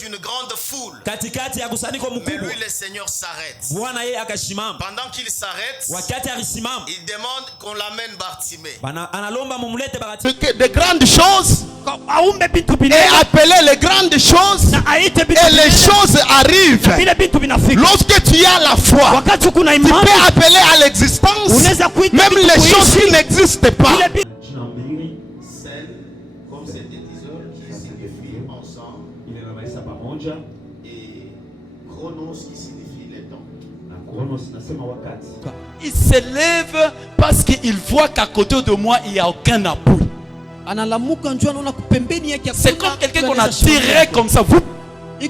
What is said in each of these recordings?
d'une grande foule. Katikati ya kusanyiko Mais mkubwa. lui le Seigneur s'arrête. Bwana yeye akasimama. Pendant qu'il s'arrête, Wakati alisimama, il demande qu'on l'amène Bartimée. analomba mumlete Bartimayo. De grandes choses et appeler les grandes choses et les choses arrivent. Lorsque tu as la foi, tu peux appeler à l'existence même les choses qui n'existent pas. Scène comme synthétiseur qui signifie ensemble et chronos qui signifie les temps. Il s'élève parce qu'il voit qu'à côté de moi il n'y a aucun appui. C'est comme quelqu'un qu'on a tiré comme ça. Vous. Tu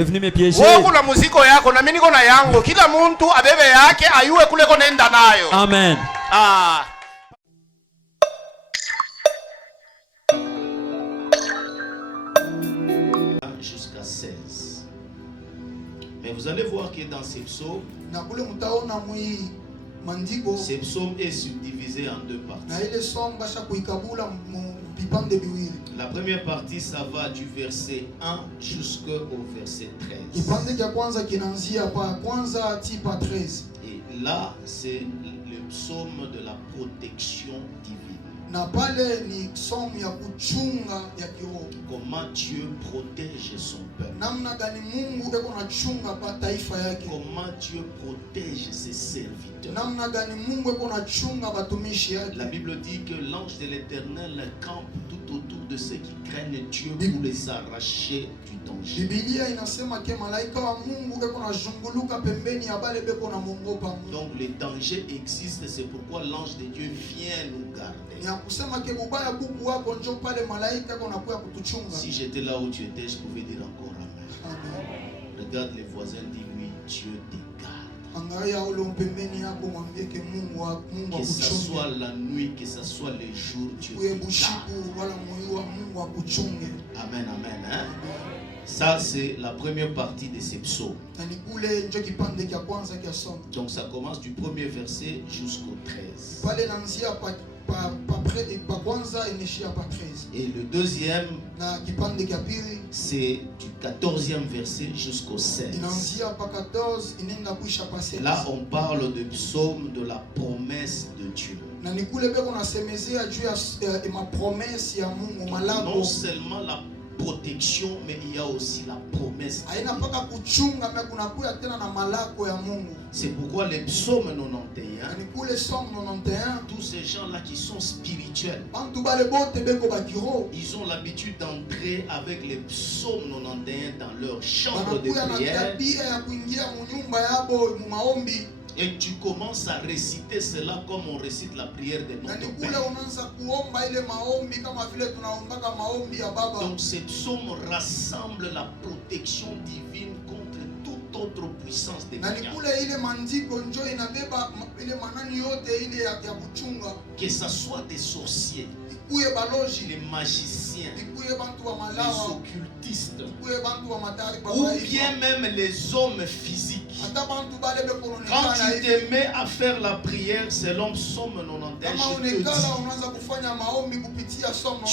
es venu me piéger. Kuna muziko yako na mimi niko na yangu. Kila mtu abebe yake ayue kule konaenda nayo. Amen. Jusqu'à 16. Mais vous allez voir que dans ces psaumes, ces psaumes est subdivisé en deux parties. La première partie, ça va du verset 1 jusqu'au verset 13. Et là, c'est le psaume de la protection divine. Comment Dieu protège son peuple. Comment Dieu protège ses serviteurs. La Bible dit que l'ange de l'Éternel campe tout autour de ceux qui craignent Dieu pour les arracher du danger. Donc les dangers existent, c'est pourquoi l'ange de Dieu vient nous garder. Si j'étais là où tu étais, je pouvais dire encore amen. Regarde les voisins, dis-lui, Dieu te garde. Que ce soit la nuit, que ce soit les jours, Dieu te garde. Amen, amen. Hein? Ça, c'est la première partie de ces psaumes. Donc ça commence du premier verset jusqu'au 13. Et le deuxième, c'est du 14e verset jusqu'au 16. Là, on parle de psaume de la promesse de Dieu. Non seulement la protection, mais il y a aussi la promesse. C'est pourquoi les psaumes 91, tous ces gens-là qui sont spirituels, ils ont l'habitude d'entrer avec les psaumes 91 dans leur chambre de prière. Et tu commences à réciter cela comme on récite la prière de notre Père. Donc ces psaumes rassemblent la protection divine contre toute autre puissance des que ce soit des sorciers, les magiciens, les occultistes, ou bien même les hommes physiques. Quand tu te mets à faire la prière selon Psaume 91, je te dis,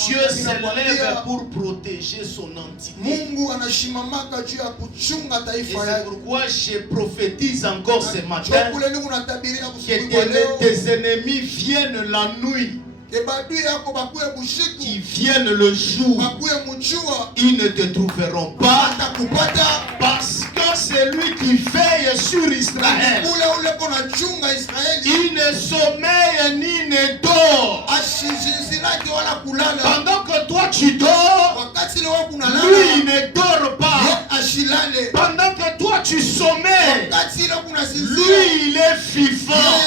Dieu s'élève pour protéger son entité. Et c'est pourquoi je prophétise encore ce matin que tes ennemis viennent la nuit, qui viennent le jour, ils ne te trouveront pas, parce que c'est lui qui veille sur Israël. Il ne sommeille ni ne dort. Pendant que toi tu dors, lui il ne dort pas. Pendant que toi tu sommeilles, lui il est vivant.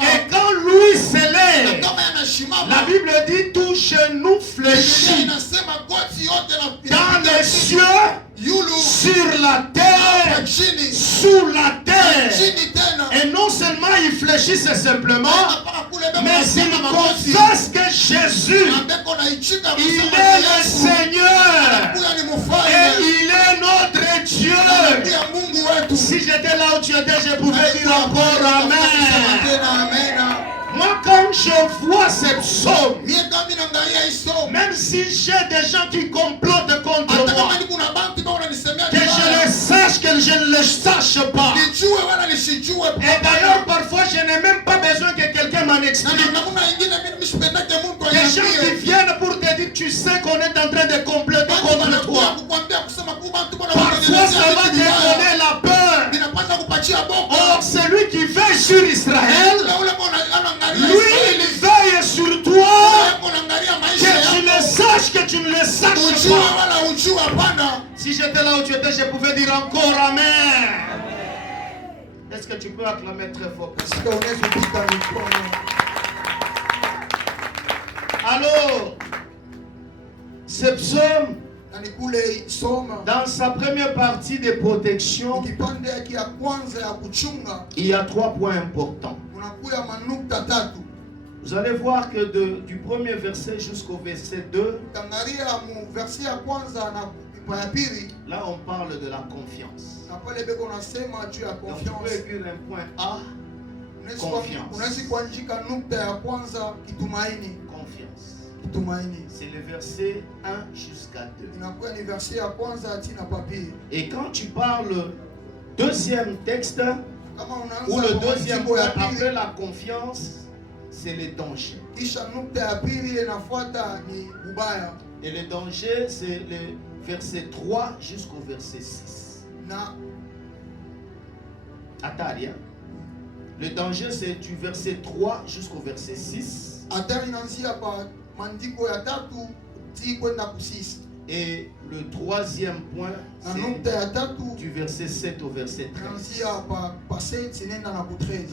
Et quand lui s'élève, la Bible dit tout genou fléchit dans les cieux, sur la terre, sous la terre. Et non seulement il fléchissent simplement, mais il confesse que Jésus, il est le Seigneur et il est notre Dieu. Si j'étais là où tu étais, je pouvais dire encore Amen. Moi, quand je vois ces psaumes, même si j'ai des gens qui complotent contre moi, que je le sache, que je ne le sache pas. Et d'ailleurs, parfois, je n'ai même pas besoin que quelqu'un m'en explique. Les gens qui viennent pour te dire, tu sais qu'on est en train de comploter contre toi. Parfois, ça va te donner la peur. Or, celui qui veille sur Israël, lui, il veille sur toi. Que tu le saches, que tu ne le saches pas. Si j'étais là où tu étais, je pouvais dire encore Amen. Est-ce que tu peux acclamer très fort? Alors, ce psaume, dans sa première partie de protection, il y a 3 points importants. Vous allez voir que du premier verset jusqu'au verset 2, là on parle de la confiance. Donc on peut écrire un point A, confiance. C'est le verset 1 jusqu'à 2. Et quand tu parles deuxième texte, ou le deuxième point après la confiance, c'est le danger. Et le danger, c'est le verset 3 jusqu'au verset 6. Atalia. Le danger, c'est du verset 3 jusqu'au verset 6. Et le troisième point, c'est du verset 7 au verset 13.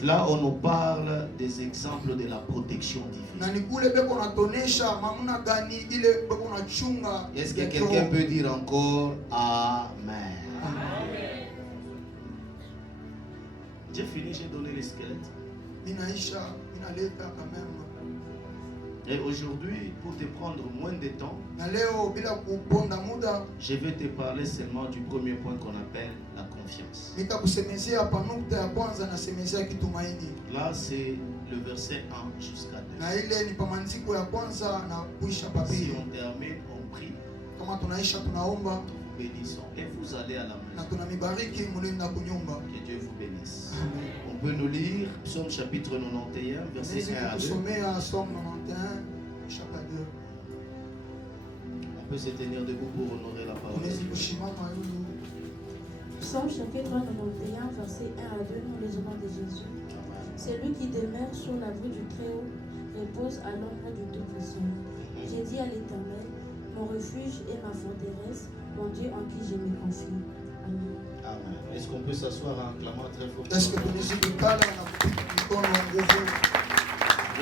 Là, on nous parle des exemples de la protection divine. Est-ce que quelqu'un peut dire encore Amen? J'ai fini, j'ai donné les squelettes. Et aujourd'hui, pour te prendre moins de temps, je vais te parler seulement du premier point qu'on appelle la confiance. Là, c'est le verset 1 jusqu'à 2. Si on termine, on prie. Nous bénissons. Et vous allez à la maison. Que Dieu vous bénisse. On peut nous lire Psaume chapitre 91, verset 1 à 2. On peut se tenir debout pour honorer la parole. Psaume chapitre 91, verset 1 à 2, nous les au nom de Jésus. Celui qui demeure sur l'abri du Très-Haut repose à l'ombre du Tout-Puissant. J'ai dit à l'Éternel, mon refuge et ma forteresse, mon Dieu en qui je me confie. Amen. Amen. Est-ce qu'on peut s'asseoir en clamant très fort?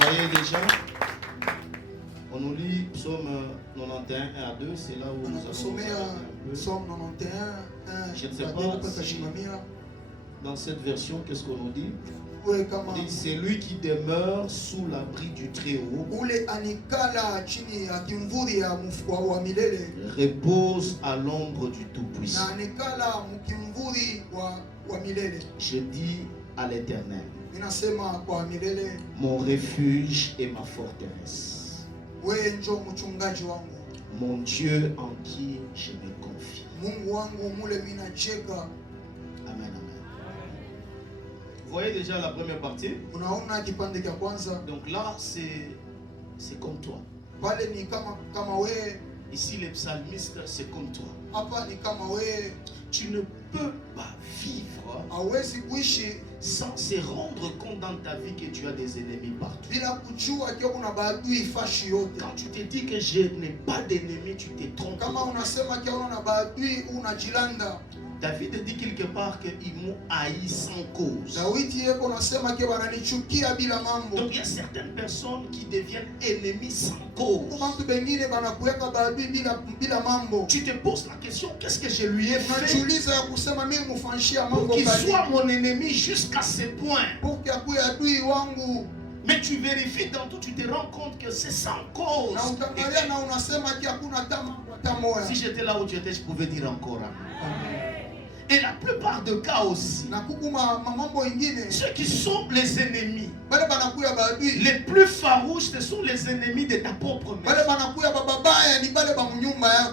Voyez déjà, on nous lit Psaume 91, 1 à 2, c'est là où nous allons un peu. Psaume 91, 1. Je ne sais pas si dans cette version, qu'est-ce qu'on nous dit? C'est lui qui demeure sous l'abri du Très-Haut, repose à l'ombre du Tout-Puissant. Je dis à l'Éternel, mon refuge et ma forteresse, mon Dieu en qui je me confie. Amen, amen. Vous voyez déjà la première partie. Donc là, c'est comme toi. Ici, les psalmistes, c'est comme toi. Tu ne peux pas vivre sans se rendre compte dans ta vie que tu as des ennemis partout. Quand tu te dis que je n'ai pas d'ennemis, tu te trompes. David dit quelque part qu'ils m'ont haï sans cause. Donc il y a certaines personnes qui deviennent ennemies sans cause. Tu te poses la question, qu'est-ce que je lui ai fait pour qu'il soit mon ennemi jusqu'à ce point? Mais tu vérifies dans tout, tu te rends compte que c'est sans cause. Si j'étais là où tu étais, je pouvais dire encore Amen. Et la plupart des cas aussi, ceux qui sont les ennemis, les plus farouches, ce sont les ennemis de ta propre maison.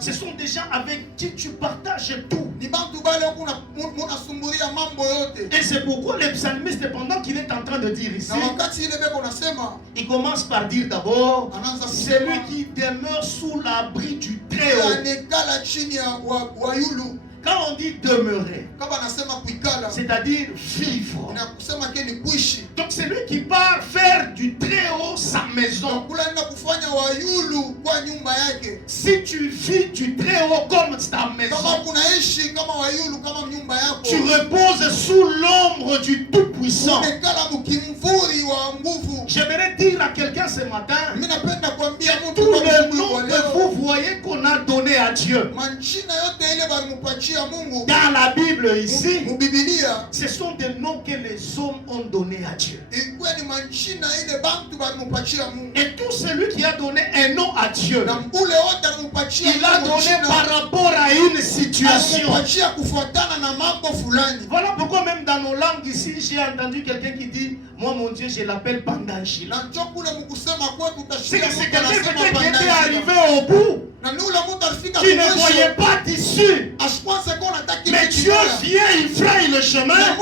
Ce sont des gens avec qui tu partages tout. Et c'est pourquoi le psalmiste, pendant qu'il est en train de dire ici, il commence par dire d'abord, celui qui demeure sous l'abri du Très-Haut. Quand on dit demeurer, c'est-à-dire vivre. Donc c'est lui qui part faire du Très-Haut sa maison. Si tu vis du Très-Haut comme ta maison, tu reposes sous l'ombre du Tout-Puissant. J'aimerais dire à quelqu'un ce matin, tous les noms que vous voyez qu'on a donné à Dieu dans la Bible ici, ce sont des noms que les hommes ont donnés à Dieu. Et tout celui qui a donné un nom à Dieu, il a donné par rapport à une situation. Voilà pourquoi même dans nos langues ici, j'ai entendu quelqu'un qui dit, moi mon Dieu, je l'appelle Pandanchila. C'est quelqu'un qui était arrivé au bout, qui ne voyait pas d'issue. Mais Dieu vient, il fraye le chemin.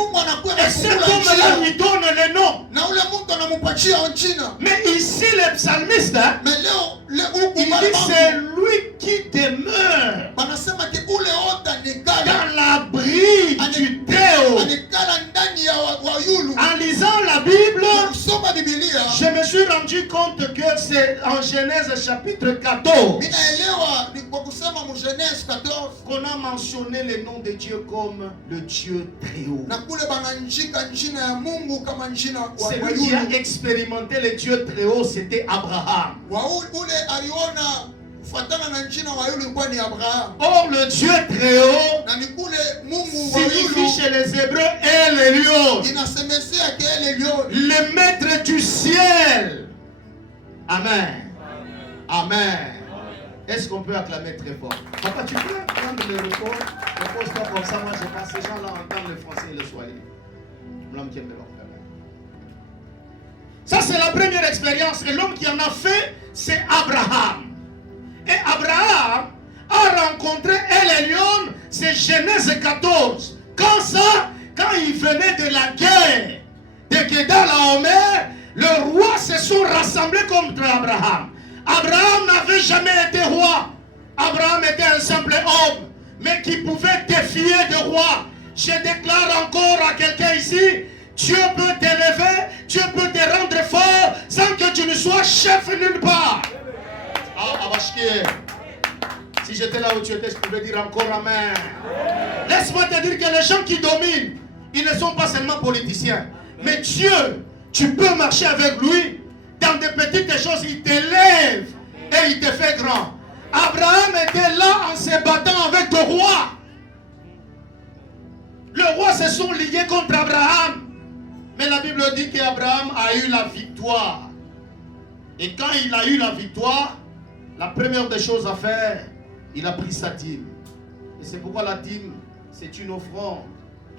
Et cet homme-là lui donne le nom. Mais ici, le psalmiste, il dit c'est lui qui demeure dans l'abri du Très-Haut. En lisant la Bible, je me suis rendu compte que c'est en Genèse chapitre 14 qu'on a mentionné le nom de Dieu comme le Dieu Très-Haut. Celui qui a expérimenté le Dieu Très-Haut, c'était Abraham. Or, le Dieu Très-Haut signifie chez les Hébreux El-Elyon, le maître du ciel. Amen. Amen. Est-ce qu'on peut acclamer très fort? Papa, tu peux prendre le repos? Repose-toi comme ça, moi je pense ces gens-là entendent le français et le swahili. Ça, c'est la première expérience. Et l'homme qui en a fait, c'est Abraham. Et Abraham a rencontré El-Elyon, c'est Genèse 14. Quand il venait de la guerre de Kedar à Omer, les rois se sont rassemblés contre Abraham. Abraham n'avait jamais été roi. Abraham était un simple homme, mais qui pouvait défier des rois. Je déclare encore à quelqu'un ici, Dieu peut t'élever, Dieu peut te rendre fort, sans que tu ne sois chef nulle part. Si j'étais là où tu étais, je pouvais dire encore Amen. Laisse-moi te dire que les gens qui dominent, ils ne sont pas seulement politiciens. Mais Dieu, tu peux marcher avec lui dans des petites choses. Il t'élève et il te fait grand. Abraham était là en se battant avec le roi. Les rois se sont liés contre Abraham. Mais la Bible dit qu'Abraham a eu la victoire. Et quand il a eu la victoire, la première des choses à faire, il a pris sa dîme. Et c'est pourquoi la dîme, c'est une offrande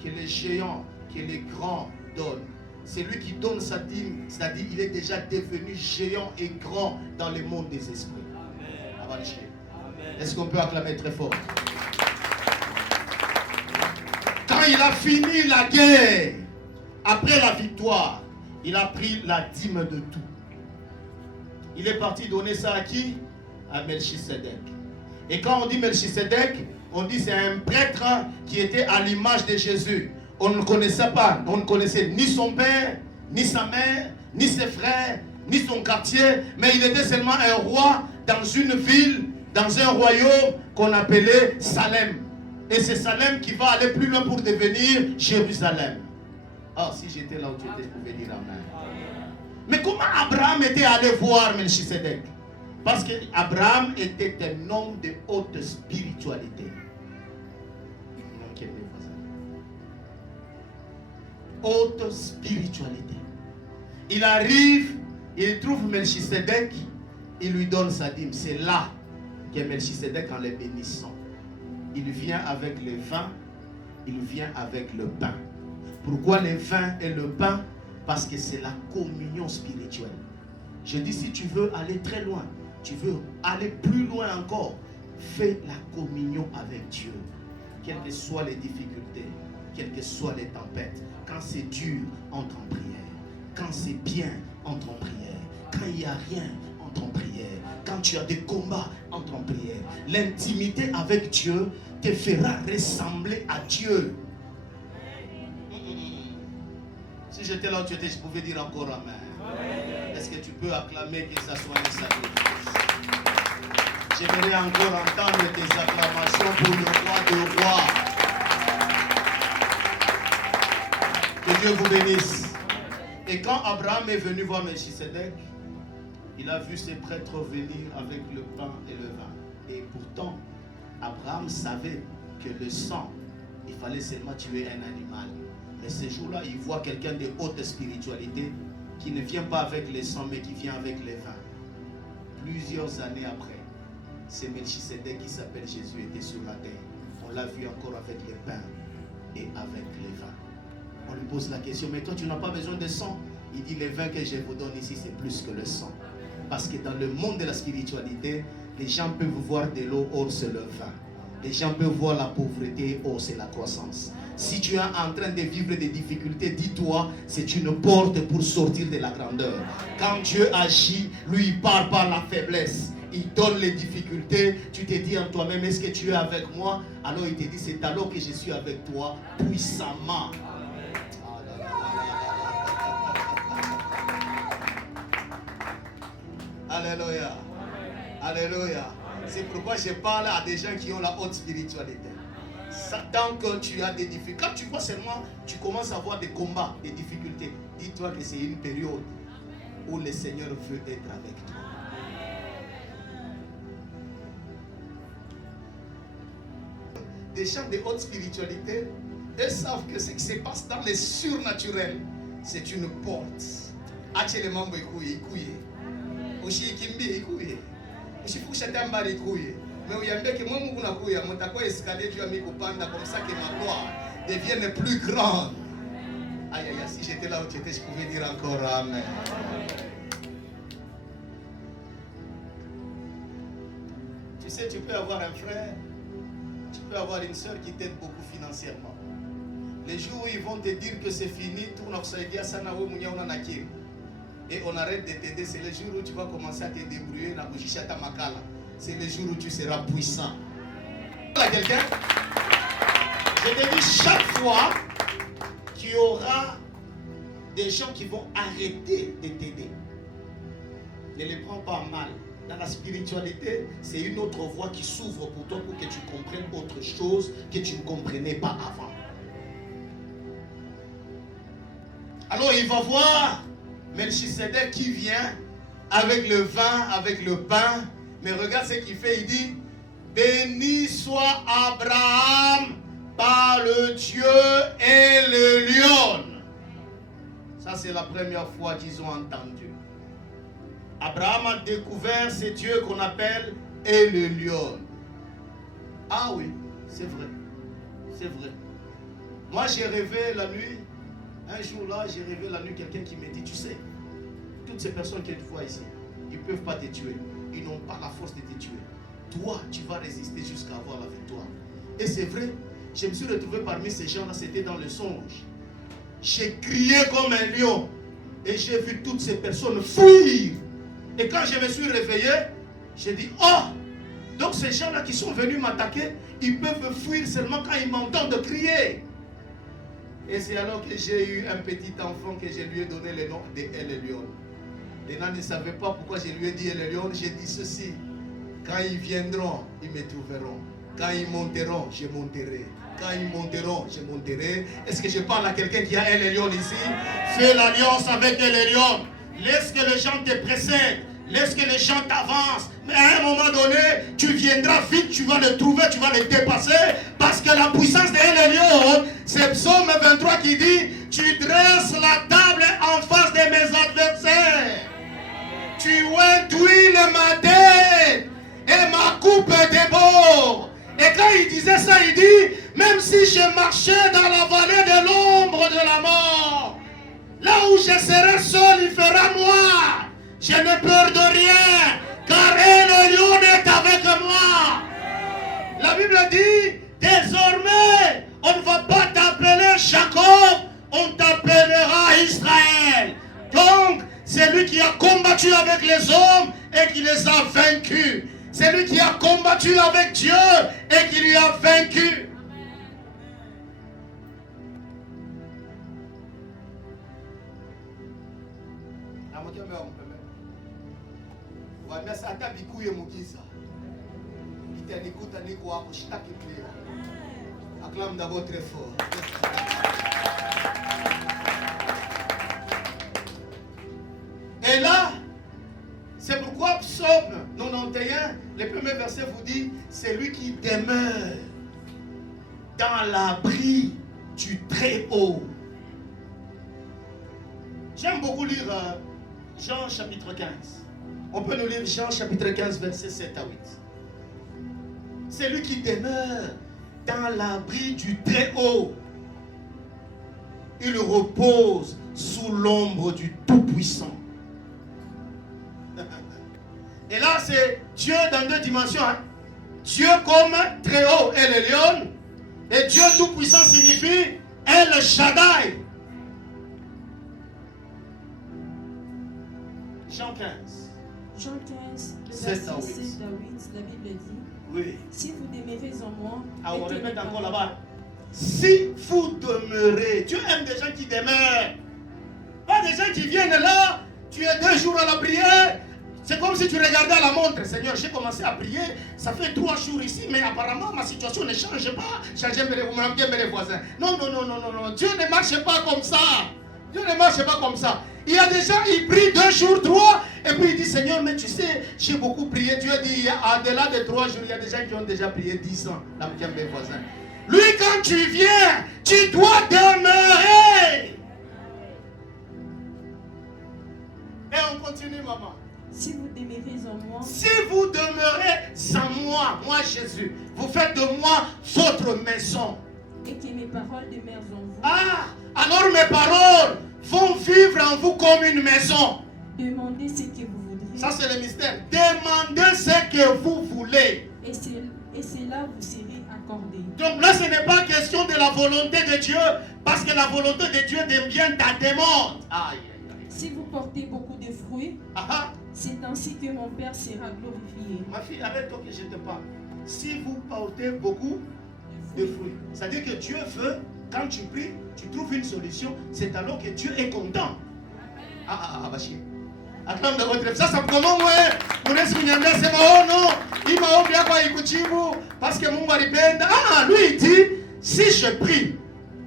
que les géants, que les grands donnent. C'est lui qui donne sa dîme, c'est-à-dire il est déjà devenu géant et grand dans le monde des esprits. Amen. Est-ce qu'on peut acclamer très fort? Quand il a fini la guerre, après la victoire, il a pris la dîme de tout. Il est parti donner ça à qui? À Melchisedec. Et quand on dit Melchisedec, on dit c'est un prêtre qui était à l'image de Jésus. On ne connaissait pas, on ne connaissait ni son père, ni sa mère, ni ses frères, ni son quartier, mais il était seulement un roi dans une ville, dans un royaume qu'on appelait Salem. Et c'est Salem qui va aller plus loin pour devenir Jérusalem. Ah, si j'étais là où tu étais, je pouvais dire Amen. Mais comment Abraham était allé voir Melchisedec? Parce qu'Abraham était un homme de haute spiritualité. Haute spiritualité. Il arrive, il trouve Melchisedec, il lui donne sa dîme. C'est là que Melchisedec, en les bénissant, il vient avec le vin, il vient avec le pain. Pourquoi le vin et le pain? Parce que c'est la communion spirituelle. Je dis, si tu veux aller très loin, tu veux aller plus loin encore, fais la communion avec Dieu. Quelles que soient les difficultés, quelles que soient les tempêtes, quand c'est dur, entre en prière. Quand c'est bien, entre en prière. Quand il n'y a rien, entre en prière. Quand tu as des combats, entre en prière. L'intimité avec Dieu te fera ressembler à Dieu. Si j'étais là où tu étais, je pouvais dire encore Amen. Est-ce que tu peux acclamer que ça soit un sacrifice? J'aimerais encore entendre tes acclamations pour le roi de rois. Que Dieu vous bénisse. Et quand Abraham est venu voir Melchisedec, il a vu ses prêtres venir avec le pain et le vin. Et pourtant, Abraham savait que le sang, il fallait seulement tuer un animal. Mais ce jour-là, il voit quelqu'un de haute spiritualité qui ne vient pas avec le sang, mais qui vient avec le vin. Plusieurs années après, c'est Melchisedec qui s'appelle Jésus était sur la terre. On l'a vu encore avec le pain et avec le vin. On lui pose la question, mais toi tu n'as pas besoin de sang? Il dit, le vin que je vous donne ici, c'est plus que le sang. Parce que dans le monde de la spiritualité, les gens peuvent voir de l'eau, or c'est le vin. Les gens peuvent voir la pauvreté, or c'est la croissance. Si tu es en train de vivre des difficultés, dis-toi, c'est une porte pour sortir de la grandeur. Quand Dieu agit, lui il part par la faiblesse. Il donne les difficultés, tu te dis en toi-même, est-ce que tu es avec moi? Alors il te dit, c'est alors que je suis avec toi puissamment. Alléluia. Alléluia. C'est pourquoi je parle à des gens qui ont la haute spiritualité. Tant que tu as des difficultés, quand tu vois seulement, tu commences à avoir des combats, des difficultés, dis-toi que c'est une période où le Seigneur veut être avec toi. Des gens de haute spiritualité, eux savent que ce qui se passe dans les surnaturels, c'est une porte. Actuellement, mais il y a que moi, escalier comme ça que ma gloire devienne plus grande. Aïe, aïe, si j'étais là où tu étais, je pouvais dire encore Amen. Tu sais, tu peux avoir un frère, tu peux avoir une soeur qui t'aide beaucoup financièrement. Les jours où ils vont te dire que c'est fini, et on arrête de t'aider, c'est le jour où tu vas commencer à te débrouiller. C'est le jour où tu seras puissant. Quelqu'un? Je te dis, chaque fois qu'il y aura des gens qui vont arrêter de t'aider, ne les prends pas mal. Dans la spiritualité, c'est une autre voie qui s'ouvre pour toi pour que tu comprennes autre chose que tu ne comprenais pas avant. Alors il va voir Melchisedec qui vient avec le vin, avec le pain. Mais regarde ce qu'il fait, il dit, béni soit Abraham par le Dieu et le lion. Ça c'est la première fois qu'ils ont entendu. Abraham a découvert ce Dieu qu'on appelle et le lion. Ah oui, c'est vrai. C'est vrai. Moi j'ai rêvé la nuit. Un jour là, j'ai rêvé la nuit quelqu'un qui me dit, tu sais, toutes ces personnes que tu vois ici, ils ne peuvent pas te tuer. Ils n'ont pas la force de te tuer. Toi, tu vas résister jusqu'à avoir la victoire. Et c'est vrai, je me suis retrouvé parmi ces gens-là, c'était dans le songe. J'ai crié comme un lion. Et j'ai vu toutes ces personnes fuir. Et quand je me suis réveillé, j'ai dit, oh, donc ces gens-là qui sont venus m'attaquer, ils peuvent fuir seulement quand ils m'entendent crier. Et c'est alors que j'ai eu un petit enfant que je lui ai donné le nom de El Lion. Les gens ne savaient pas pourquoi je lui ai dit El Lion. J'ai dit ceci. Quand ils viendront, ils me trouveront. Quand ils monteront, je monterai. Quand ils monteront, je monterai. Est-ce que je parle à quelqu'un qui a El Lion ici? Fais l'alliance avec El Lion. Laisse que les gens te précèdent. Laisse que les gens t'avancent. Mais à un moment donné, tu viendras vite, tu vas le trouver, tu vas le dépasser. Parce que la puissance de El Lion, c'est Psaume 23 qui dit, tu dresses la table en face de mes adversaires. Tu induis ma tête et ma coupe déborde. Et quand il disait ça, il dit, même si je marchais dans la vallée de l'ombre de la mort, là où je serai seul, il fera moi. Je n'ai peur de rien, car le lion est avec moi. La Bible dit, désormais, on ne va pas t'appeler Jacob, on t'appellera Israël. Donc, c'est lui qui a combattu avec les hommes et qui les a vaincus. C'est lui qui a combattu avec Dieu et qui lui a vaincu. Acclame d'abord très fort. Et là, c'est pourquoi Psaume 91, le premier verset vous dit, c'est lui qui demeure dans l'abri du Très-Haut. J'aime beaucoup lire Jean chapitre 15. On peut nous lire Jean chapitre 15, versets 7 à 8. C'est lui qui demeure dans l'abri du Très-Haut. Il repose sous l'ombre du Tout-Puissant. Et là, c'est Dieu dans deux dimensions. Hein? Dieu comme Très-Haut et le lion. Et Dieu Tout-Puissant signifie El Shaddai. Jean 15. Jean 15, le verset 7 à 8, la Bible dit, oui. Si vous demeurez en moi, on répète encore là-bas. Si vous demeurez, Dieu aime des gens qui demeurent. Pas des gens qui viennent là, tu es 2 jours à la prière. C'est comme si tu regardais à la montre. Seigneur, j'ai commencé à prier, ça fait 3 jours ici, mais apparemment ma situation ne change pas. Changez bien les voisins. Non. Dieu ne marche pas comme ça. Dieu ne marche pas comme ça. Il y a des gens, ils prient 2 jours, 3, et puis ils disent, Seigneur, mais tu sais, j'ai beaucoup prié. Dieu dit, au-delà de 3 jours, il y a des gens qui ont déjà prié 10 ans. Mes voisins. Lui, quand tu viens, tu dois demeurer. Et on continue, maman. Si vous demeurez en moi. Si vous demeurez en moi, moi Jésus, vous faites de moi votre maison. Et que mes paroles demeurent en vous. Ah, alors mes paroles vont vivre en vous comme une maison. Demandez ce que vous voudrez. Ça c'est le mystère. Demandez ce que vous voulez. Et cela vous serez accordé. Donc là ce n'est pas question de la volonté de Dieu, parce que la volonté de Dieu devient ta demande. Aïe. Si vous portez beaucoup de fruits, c'est ainsi que mon Père sera glorifié. Ma fille, arrête-toi que je te parle. Si vous portez beaucoup de fruits, c'est-à-dire que Dieu veut, quand tu pries, tu trouves une solution, c'est alors que Dieu est content. Bachir. Acclame de votre ça comment moi c'est oh non, il m'a oublié quoi écoutiez-vous parce que mon mari lui il dit si je prie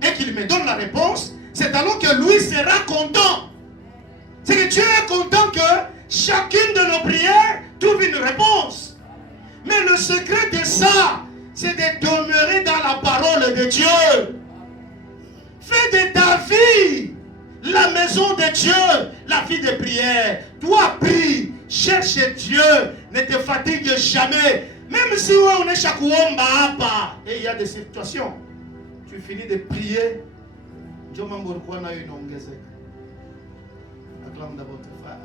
et qu'il me donne la réponse, c'est alors que lui sera content. C'est que Dieu est content que chacune de nos prières trouve une réponse. Mais le secret de ça, c'est de demeurer dans la parole de Dieu. Fais de ta vie la maison de Dieu, la vie de prière. Toi, prie, cherche Dieu, ne te fatigue jamais. Même si on est chaque et il y a des situations, tu finis de prier. Acclame d'abord ton frère.